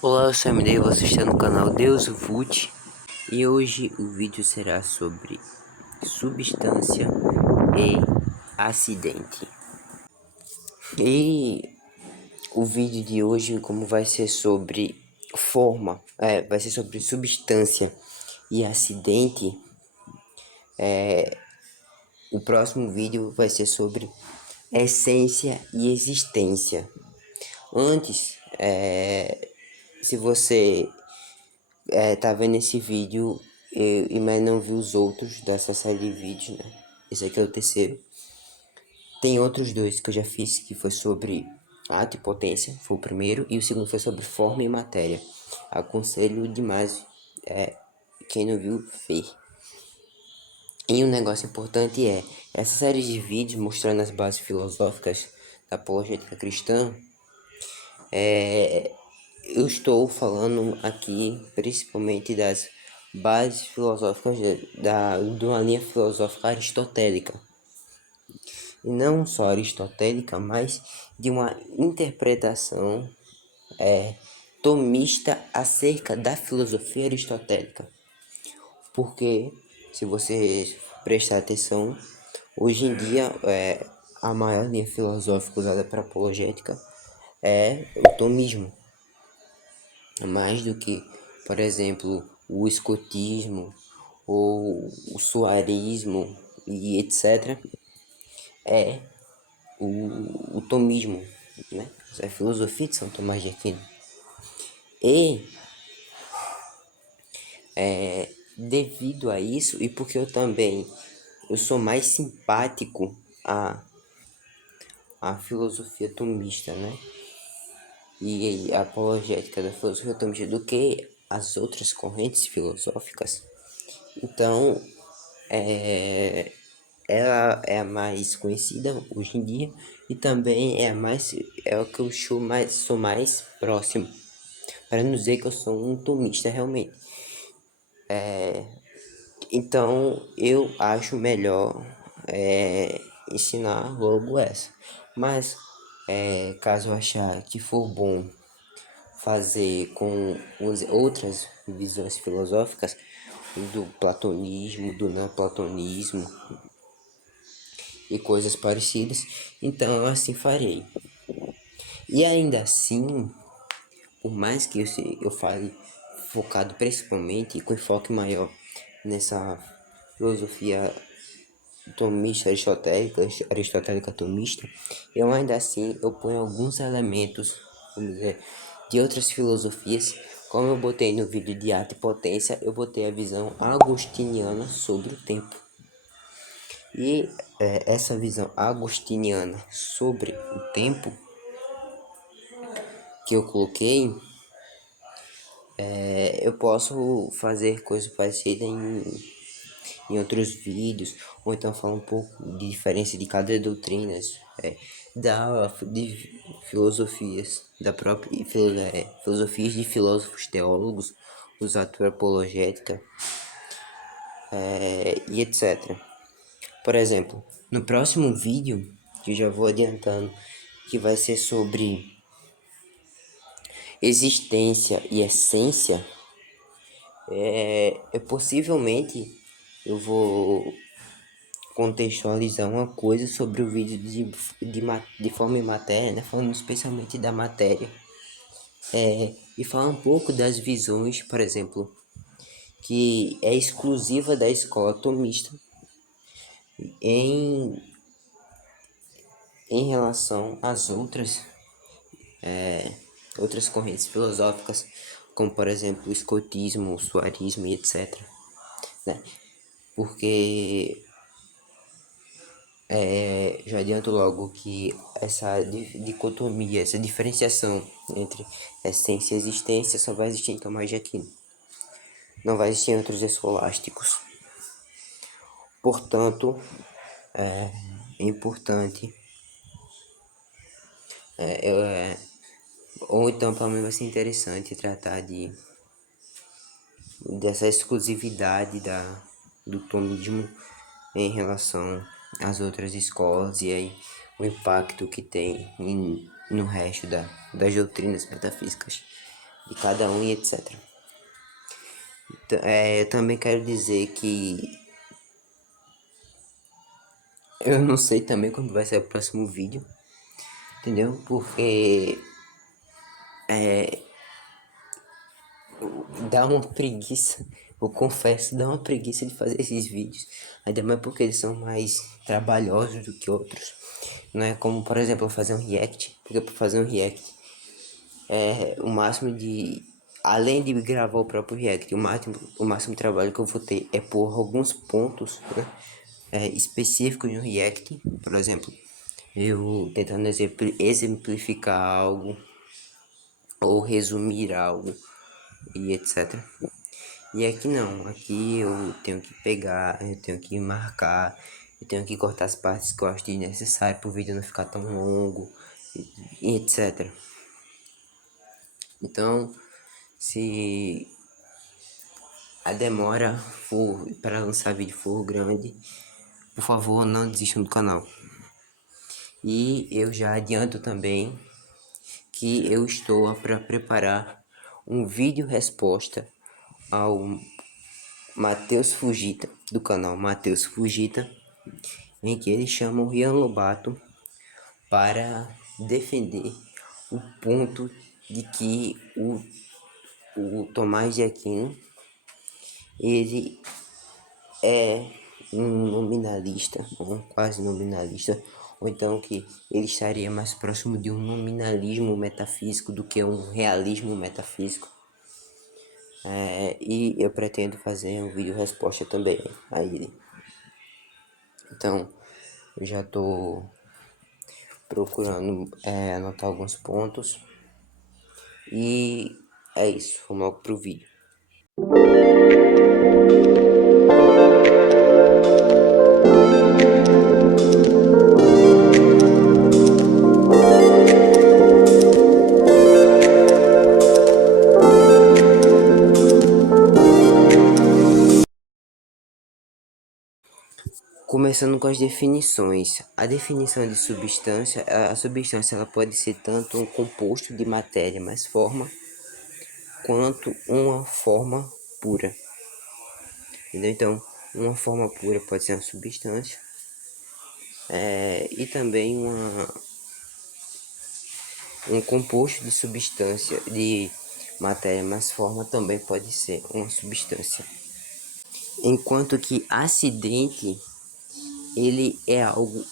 Olá, eu sou a Emily, você está no canal Deus Vult e hoje o vídeo será sobre substância e acidente. E o vídeo de hoje, como vai ser sobre vai ser sobre substância e acidente, o próximo vídeo vai ser sobre essência e existência. Antes, se você tá vendo esse vídeo mas não viu os outros dessa série de vídeos, né? Esse aqui é o terceiro. Tem outros dois que eu já fiz, que foi sobre ato e potência, foi o primeiro, e o segundo foi sobre forma e matéria. Aconselho demais, quem não viu, ver. E um negócio importante essa série de vídeos mostrando as bases filosóficas da apologética cristã, eu estou falando aqui principalmente das bases filosóficas de uma linha filosófica aristotélica. E não só aristotélica, mas de uma interpretação tomista acerca da filosofia aristotélica. Porque, se você prestar atenção, hoje em dia a maior linha filosófica usada para apologética é o tomismo. Mais do que, por exemplo, o escotismo ou o suarismo e etc. é o tomismo, né? É a filosofia de São Tomás de Aquino. E devido a isso, e porque eu sou mais simpático à filosofia tomista, né? E a apologética da filosofia tomista do que as outras correntes filosóficas. Então, ela é a mais conhecida hoje em dia e também é o que eu sou mais próximo, para não dizer que eu sou um tomista realmente. Então eu acho melhor ensinar logo essa. Mas caso eu achar que for bom fazer com outras visões filosóficas, do platonismo, do neoplatonismo e coisas parecidas, então eu assim farei. E ainda assim, por mais que eu fale focado principalmente e com enfoque maior nessa filosofia tomista aristotélica tomista, eu ainda assim eu ponho alguns elementos, vamos dizer, de outras filosofias, como eu botei no vídeo de arte e potência, eu botei a visão agostiniana sobre o tempo. E essa visão agostiniana sobre o tempo que eu coloquei, eu posso fazer coisas parecidas em outros vídeos, ou então falar um pouco de diferença de cada doutrinas, de filosofias, da própria filosofias de filósofos teólogos, usados para apologética, e etc. Por exemplo, no próximo vídeo, que eu já vou adiantando, que vai ser sobre existência e essência, possivelmente eu vou contextualizar uma coisa sobre o vídeo de forma e matéria, né? Falando especialmente da matéria. E falar um pouco das visões, por exemplo, que é exclusiva da escola tomista em, em relação às outras correntes filosóficas, como por exemplo o escotismo, o suarismo e etc. Né? Porque já adianto logo que essa dicotomia, essa diferenciação entre essência e existência só vai existir em Tomás de Aquino. Não vai existir em outros escolásticos. Portanto, é importante, ou então para mim vai ser interessante tratar dessa exclusividade do tomismo em relação às outras escolas e aí o impacto que tem no resto das doutrinas metafísicas de cada um e etc. Eu também quero dizer que eu não sei também quando vai ser o próximo vídeo, entendeu? Porque dá uma preguiça, eu confesso, dá uma preguiça de fazer esses vídeos, ainda mais porque eles são mais trabalhosos do que outros. Não é como, por exemplo, eu fazer um react, porque para fazer um react o máximo de, além de gravar o próprio react, o máximo de trabalho que eu vou ter é por alguns pontos, né, específicos no react. Por exemplo, eu tentando exemplificar algo ou resumir algo e etc. E aqui não, aqui eu tenho que pegar, eu tenho que marcar, eu tenho que cortar as partes que eu acho desnecessário para o vídeo não ficar tão longo e etc. Então, se a demora for para lançar vídeo for grande, por favor não desistam do canal. E eu já adianto também que eu estou para preparar um vídeo resposta ao Matheus Fujita, do canal Matheus Fujita, em que ele chama o Rian Lobato para defender o ponto de que o Tomás de Aquino ele é um nominalista, um quase nominalista, ou então que ele estaria mais próximo de um nominalismo metafísico do que um realismo metafísico. E eu pretendo fazer um vídeo resposta também a ele. Então, eu já estou procurando anotar alguns pontos. E é isso, vamos logo pro vídeo. Começando com as definições. A definição de substância, a substância ela pode ser tanto um composto de matéria mais forma, quanto uma forma pura. Entendeu? Então, uma forma pura pode ser uma substância, e também um composto de substância de matéria mais forma também pode ser uma substância. Enquanto que acidente ele é algo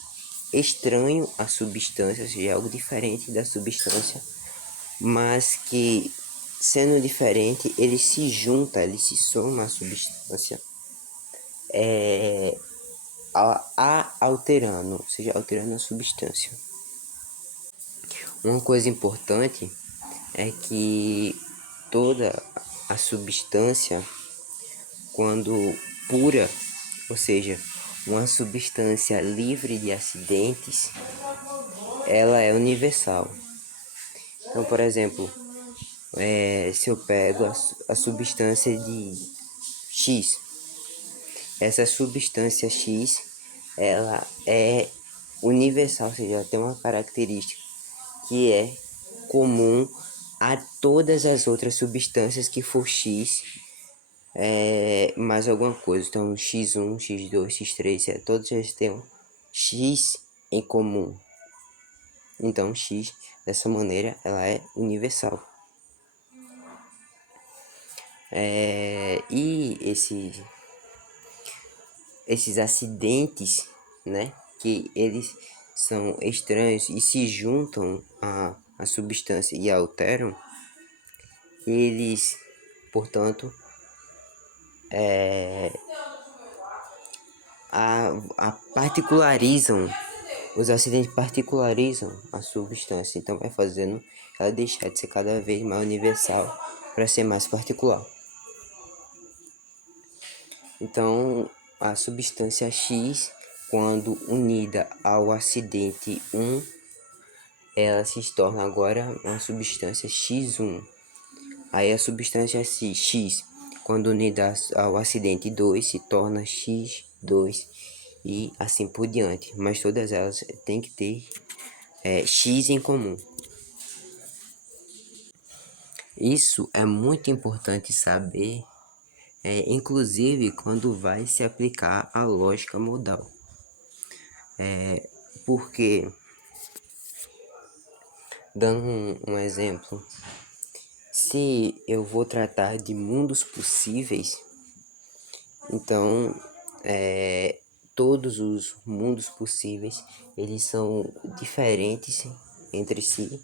estranho à substância, ou seja, é algo diferente da substância, mas que sendo diferente ele se junta, ele se soma à substância, alterando, ou seja, alterando a substância. Uma coisa importante é que toda a substância, quando pura, ou seja, uma substância livre de acidentes, ela é universal. Então, por exemplo, se eu pego a substância de X, essa substância X, ela é universal, ou seja, ela tem uma característica que é comum a todas as outras substâncias que for X, mais alguma coisa. Então, X1, X2, X3, todos eles têm um X em comum. Então, X, dessa maneira, ela é universal. E esses acidentes, né, que eles são estranhos e se juntam à substância e alteram, eles, portanto, particularizam, os acidentes particularizam a substância, então vai fazendo ela deixar de ser cada vez mais universal para ser mais particular. Então, a substância X, quando unida ao acidente 1, ela se torna agora uma substância X1. Aí a substância X, quando unida ao acidente 2, se torna X2 e assim por diante. Mas todas elas têm que ter X em comum. Isso é muito importante saber, inclusive quando vai se aplicar a lógica modal. Porque, dando um exemplo, se eu vou tratar de mundos possíveis, então todos os mundos possíveis eles são diferentes entre si.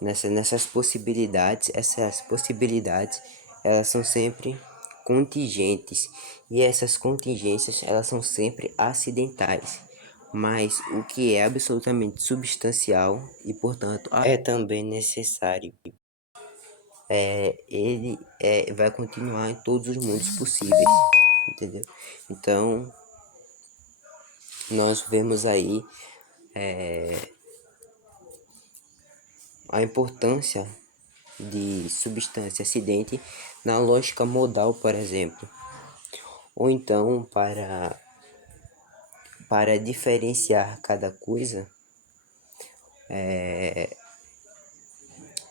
Nessas possibilidades, essas possibilidades elas são sempre contingentes, e essas contingências elas são sempre acidentais, mas o que é absolutamente substancial e portanto é também necessário, ele vai continuar em todos os mundos possíveis, entendeu? Então nós vemos aí a importância de substância acidente na lógica modal, por exemplo, ou então para diferenciar cada coisa,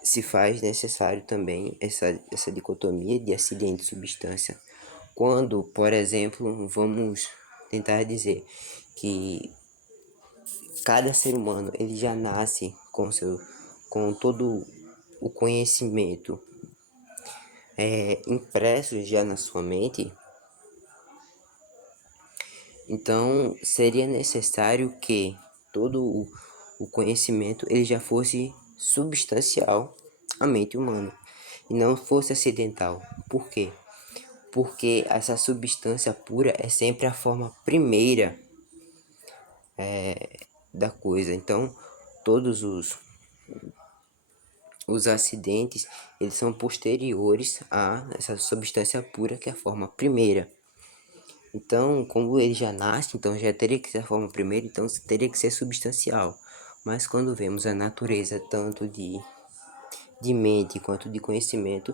se faz necessário também essa dicotomia de acidente e substância. Quando, por exemplo, vamos tentar dizer que cada ser humano ele já nasce com todo o conhecimento impresso já na sua mente, então seria necessário que todo o conhecimento ele já fosse substancial à mente humana e não fosse acidental. Por quê? Porque essa substância pura é sempre a forma primeira da coisa. Então, todos os acidentes eles são posteriores a essa substância pura que é a forma primeira. Então, como ele já nasce, então já teria que ser a forma primeira, então teria que ser substancial. Mas quando vemos a natureza tanto de mente quanto de conhecimento,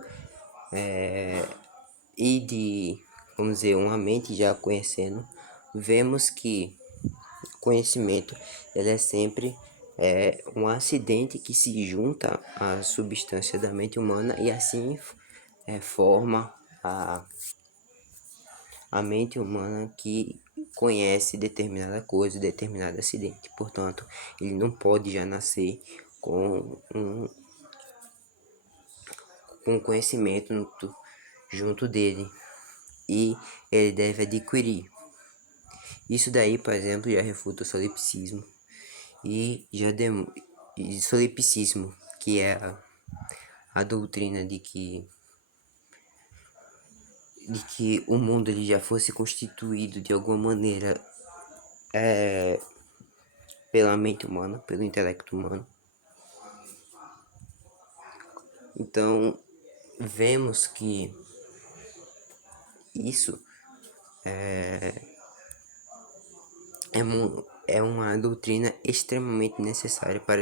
e de, vamos dizer, uma mente já conhecendo, vemos que conhecimento ele é sempre um acidente que se junta à substância da mente humana e assim forma a mente humana que conhece determinada coisa, determinado acidente. Portanto, ele não pode já nascer com um conhecimento junto dele, e ele deve adquirir. Isso daí, por exemplo, já refuta o solipsismo e solipsismo, que é a doutrina de que o mundo ele já fosse constituído de alguma maneira pela mente humana, pelo intelecto humano. Então, vemos que isso é uma doutrina extremamente necessária para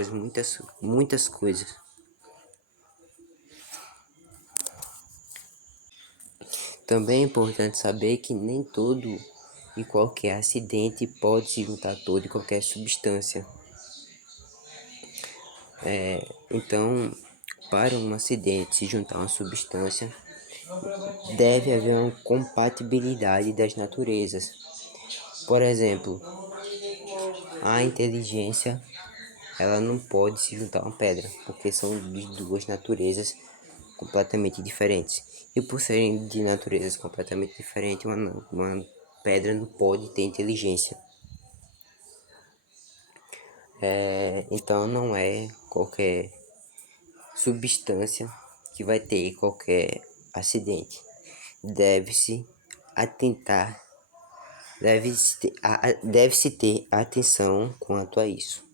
muitas coisas. Também é importante saber que nem todo e qualquer acidente pode se juntar a toda e qualquer substância. Então, para um acidente se juntar a uma substância, deve haver uma compatibilidade das naturezas. Por exemplo, a inteligência ela não pode se juntar a uma pedra, porque são de duas naturezas completamente diferentes. E por serem de naturezas completamente diferentes, uma pedra não pode ter inteligência. Então não é qualquer substância que vai ter qualquer acidente. Deve-se atentar, deve-se ter atenção quanto a isso.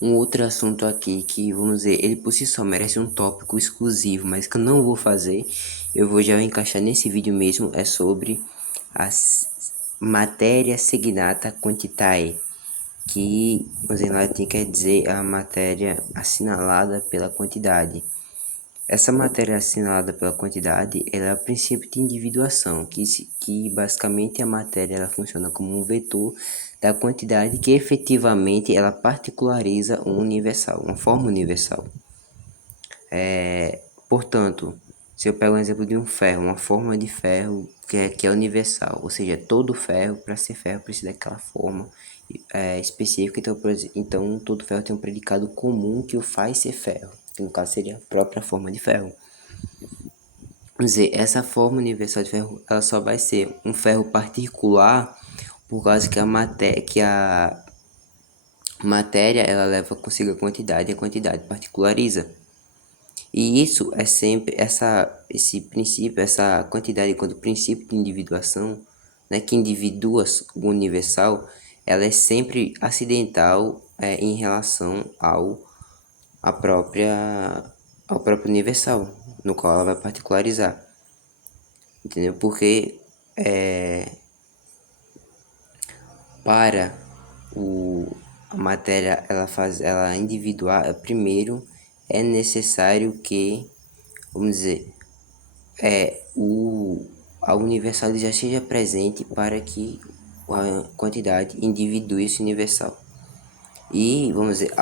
Um outro assunto aqui que, vamos dizer, ele por si só merece um tópico exclusivo, mas que eu não vou fazer, eu vou já encaixar nesse vídeo mesmo, é sobre a matéria signata quantitae, que, vamos dizer, em latim quer dizer a matéria assinalada pela quantidade. Essa matéria assinalada pela quantidade, ela é o princípio de individuação, que basicamente a matéria ela funciona como um vetor da quantidade que efetivamente ela particulariza um universal, uma forma universal. Portanto, se eu pego um exemplo de um ferro, uma forma de ferro que é universal, ou seja, todo ferro, para ser ferro, precisa daquela forma específica. Então, então, todo ferro tem um predicado comum que o faz ser ferro, que no caso seria a própria forma de ferro. Vamos dizer, essa forma universal de ferro, ela só vai ser um ferro particular por causa que a matéria ela leva consigo a quantidade e a quantidade particulariza. E isso é sempre esse princípio, essa quantidade quanto princípio de individuação, né, que individua o universal, ela é sempre acidental em relação ao próprio universal, no qual ela vai particularizar, entendeu? Porque para a matéria ela individuar, primeiro é necessário que, vamos dizer, a universal já esteja presente para que a quantidade individue esse universal. E, vamos dizer,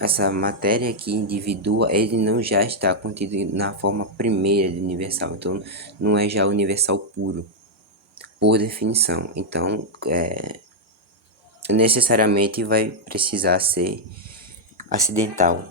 essa matéria que individua, ele não já está contido na forma primeira de universal, então não é já universal puro, por definição. Então, necessariamente vai precisar ser acidental.